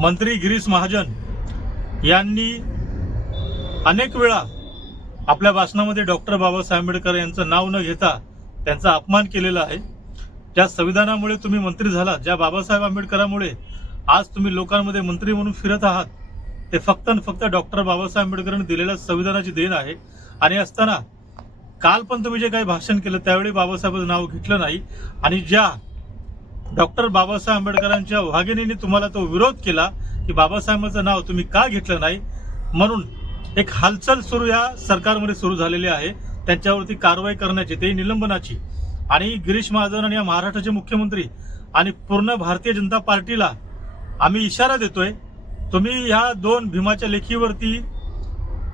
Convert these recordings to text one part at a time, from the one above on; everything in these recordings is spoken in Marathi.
मंत्री गिरीश महाजन यांनी अनेक वेळा आपल्या भाषणामध्ये डॉक्टर बाबासाहेब आंबेडकर यांचं नाव न घेता त्यांचा अपमान केलेला आहे. ज्या संविधानामुळे तुम्ही मंत्री झाला ज्या बाबासाहेब आंबेडकरांमुळे आज तुम्ही लोकांमध्ये मंत्री म्हणून फिरत आहात ते फक्त आणि फक्त डॉक्टर बाबासाहेब आंबेडकरांनी दिलेल्या संविधानाची देण आहे. आणि असताना काल पण तुम्ही जे काही भाषण केलं त्यावेळी बाबासाहेबांचं नाव घेतलं नाही. आणि ज्या डॉक्टर बाबासाहेब आंबेडकरांच्या वाघिणीने तुम्हाला तो विरोध केला की बाबासाहेबांचं नाव तुम्ही का घेतलं नाही? म्हणून एक हालचाल सुरू या सरकारमध्ये सुरू झालेली आहे. त्यांच्यावरती कारवाई करण्याची ते निलंबनाची. आणि गिरीश महाजन आणि या महाराष्ट्राचे मुख्यमंत्री आणि पूर्ण भारतीय जनता पार्टीला आम्ही इशारा देतोय तुम्ही ह्या दोन भीमाच्या लेखीवरती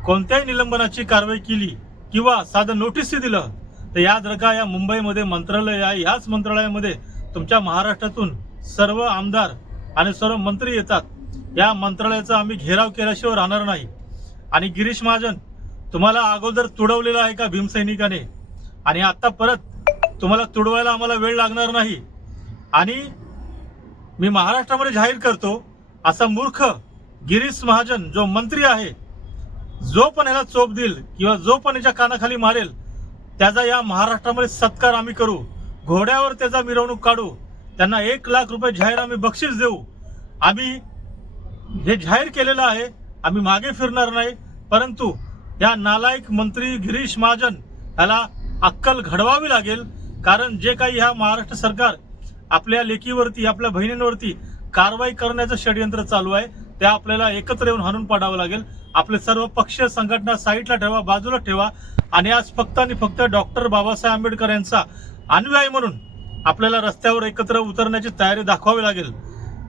कोणत्याही निलंबनाची कारवाई केली किंवा साधं नोटीसही दिलं तर याद रखा या मुंबईमध्ये मंत्रालय आहे याच मंत्रालयामध्ये तुमच्या महाराष्ट्रातून सर्व आमदार आणि सर्व मंत्री येतात. या मंत्रालयाचा आम्ही घेराव केल्याशिवाय राहणार नाही. आणि गिरीश महाजन तुम्हाला अगोदर तुडवलेलं आहे का भीमसैनिकाने आणि आता परत तुम्हाला तुडवायला आम्हाला वेळ लागणार नाही. आणि मी महाराष्ट्रामध्ये जाहीर करतो असा मूर्ख गिरीश महाजन जो मंत्री आहे जो पण याला चोप देईल किंवा जो पण याच्या कानाखाली मारेल त्याचा या महाराष्ट्रामध्ये सत्कार आम्ही करू. घोड्यावर त्याचा मिरवणूक काढू. त्यांना एक लाख रुपये जाहीर आम्ही बक्षीस देऊ. आम्ही हे जाहीर केलेलं आहे आम्ही मागे फिरणार नाही परंतु या नालायक मंत्री गिरीश महाजन याला अक्कल घडवावी लागेल कारण जे काही ह्या महाराष्ट्र सरकार आपल्या लेकीवरती आपल्या बहिणींवरती कारवाई करण्याचं षडयंत्र चालू आहे ते आपल्याला एकत्र येऊन हाणून पाडावं लागेल. आपले सर्व पक्ष संघटना साईडला ठेवा बाजूला ठेवा. आणि आज फक्त आणि फक्त डॉक्टर बाबासाहेब आंबेडकर यांचा अनुयायी म्हणून आपल्याला रस्त्यावर एकत्र उतरण्याची तयारी दाखवावी लागेल.